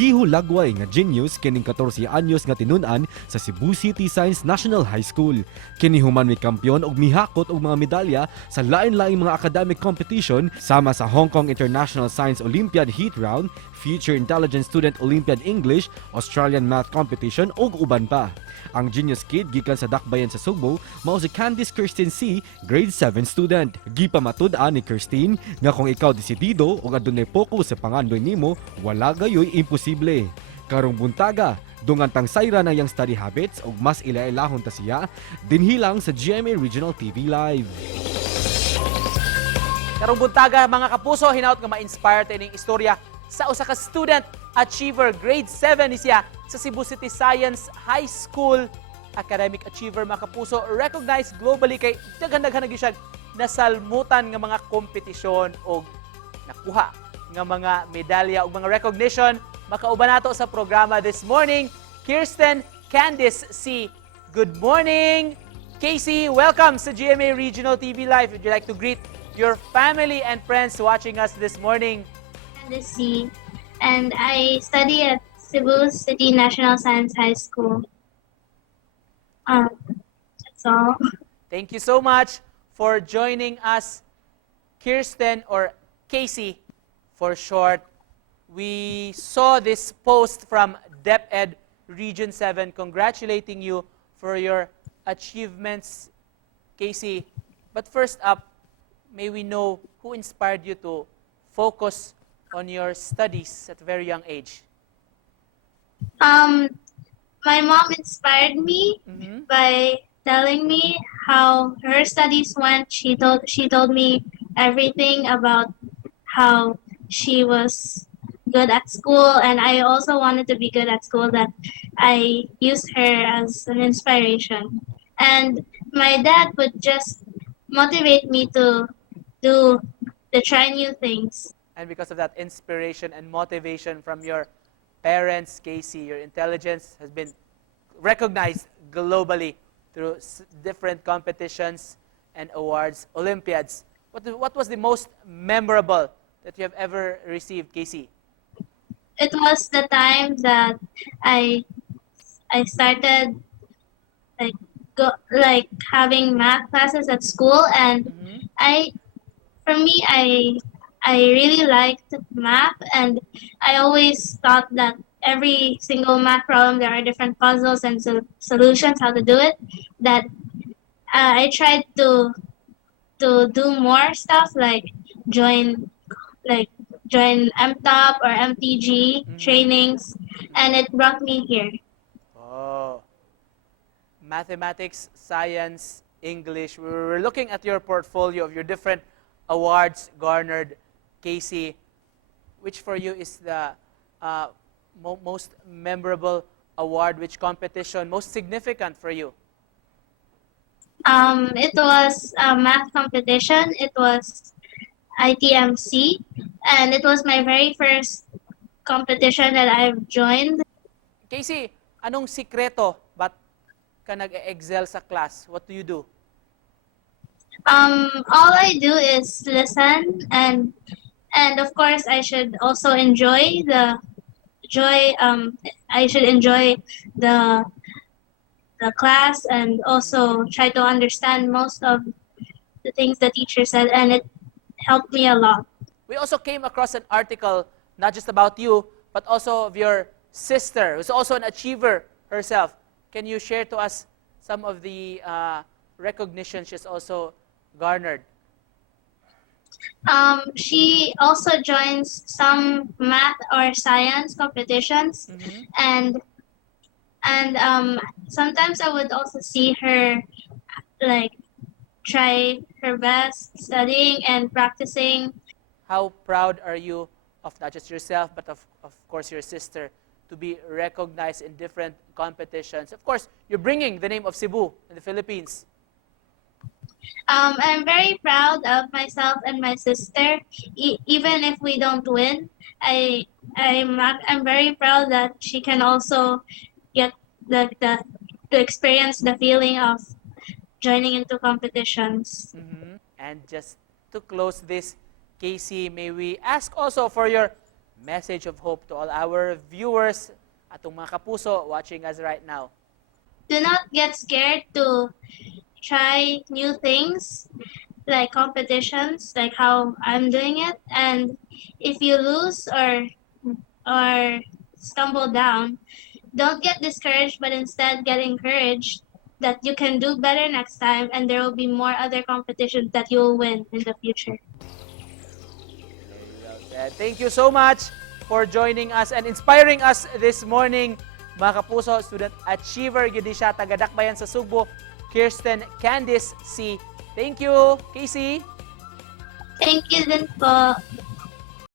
Gihulagway nga genius kining 14 anyos nga tinun-an sa Cebu City Science National High School. Kini human may kampiyon og nihakot og mga medalya sa lain-laing mga academic competition sama sa Hong Kong International Science Olympiad Heat Round, Future Intelligent Student Olympiad English, Australian Math Competition ug uban pa. Ang genius kid gikan sa Dakbayan sa Cebu mao si Candice Kirstine C, grade 7 student. Gipamatud-an ni Kirstine nga kung ikaw desidido ug adunay focus sa pangandoy nimo, wala gayoy imposible. Karong buntaga, dungantang sayra na yang study habits ug mas ilailahon ta siya dinhilang sa GMA Regional TV Live. Karong buntaga mga kapuso, hinaut nga ma-inspire ta ining istorya sa usa ka student achiever, grade 7 ni siya sa Cebu City Science High School. Academic achiever mga kapuso, recognized globally kay daghan-daghan na siya nasalmutan nga mga kompetisyon o nakuha nga mga medalya o mga recognition. Makauban nato sa programa this morning, Kirsten Candice C. Good morning! Casey, welcome sa GMA Regional TV Live. Would you like to greet your family and friends watching us this morning? Candice C. And I study at Cebu City National Science High School. That's all. Thank you so much for joining us, Kirsten, or Casey for short. We saw this post from DepEd Region 7 congratulating you for your achievements, Casey. But first up, may we know who inspired you to focus on your studies at a very young age? My mom inspired me by telling me how her studies went. She told me everything about how she was good at school, and I also wanted to be good at school. That I used her as an inspiration, and my dad would just motivate me to try new things. And because of that inspiration and motivation from your parents, Casey, your intelligence has been recognized globally through different competitions and awards, Olympiads. What was the most memorable that you have ever received, Casey? It was the time that I started having math classes at school, and I really liked math, and I always thought that every single math problem there are different puzzles and solutions how to do it. That I tried to do more stuff like join MTOP or MTG trainings, and it brought me here. Oh, mathematics, science, English. We're looking at your portfolio of your different awards garnered, Casey. Which for you is the most memorable award? Which competition most significant for you? It was a math competition. It was ITMC, and it was my very first competition that I've joined. Casey, anong sikreto ba't ka nag-excel sa class? What do you do? All I do is listen, and of course I should also enjoy the class, and also try to understand most of the things the teacher said, and it helped me a lot. We also came across an article, not just about you, but also of your sister, who's also an achiever herself. Can you share to us some of the recognition she's also garnered? She also joins some math or science competitions, and sometimes I would also see her try her best studying and practicing. How proud are you of not just yourself, but of course your sister, to be recognized in different competitions? Of course, you're bringing the name of Cebu in the Philippines. I'm very proud of myself and my sister. Even if we don't win, I'm very proud that she can also get to experience the feeling of joining into competitions. And just to close this, Casey, may we ask also for your message of hope to all our viewers atong mga kapuso watching us right now. Do not get scared to try new things like competitions, like how I'm doing it. And if you lose or stumble down, don't get discouraged, but instead get encouraged that you can do better next time, and there will be more other competitions that you will win in the future. Thank you so much for joining us and inspiring us this morning, mga kapuso. Student achiever, gidi siya, taga-Dakbayan sa Subo, Kirsten Candice C. Thank you, Casey. Thank you din po.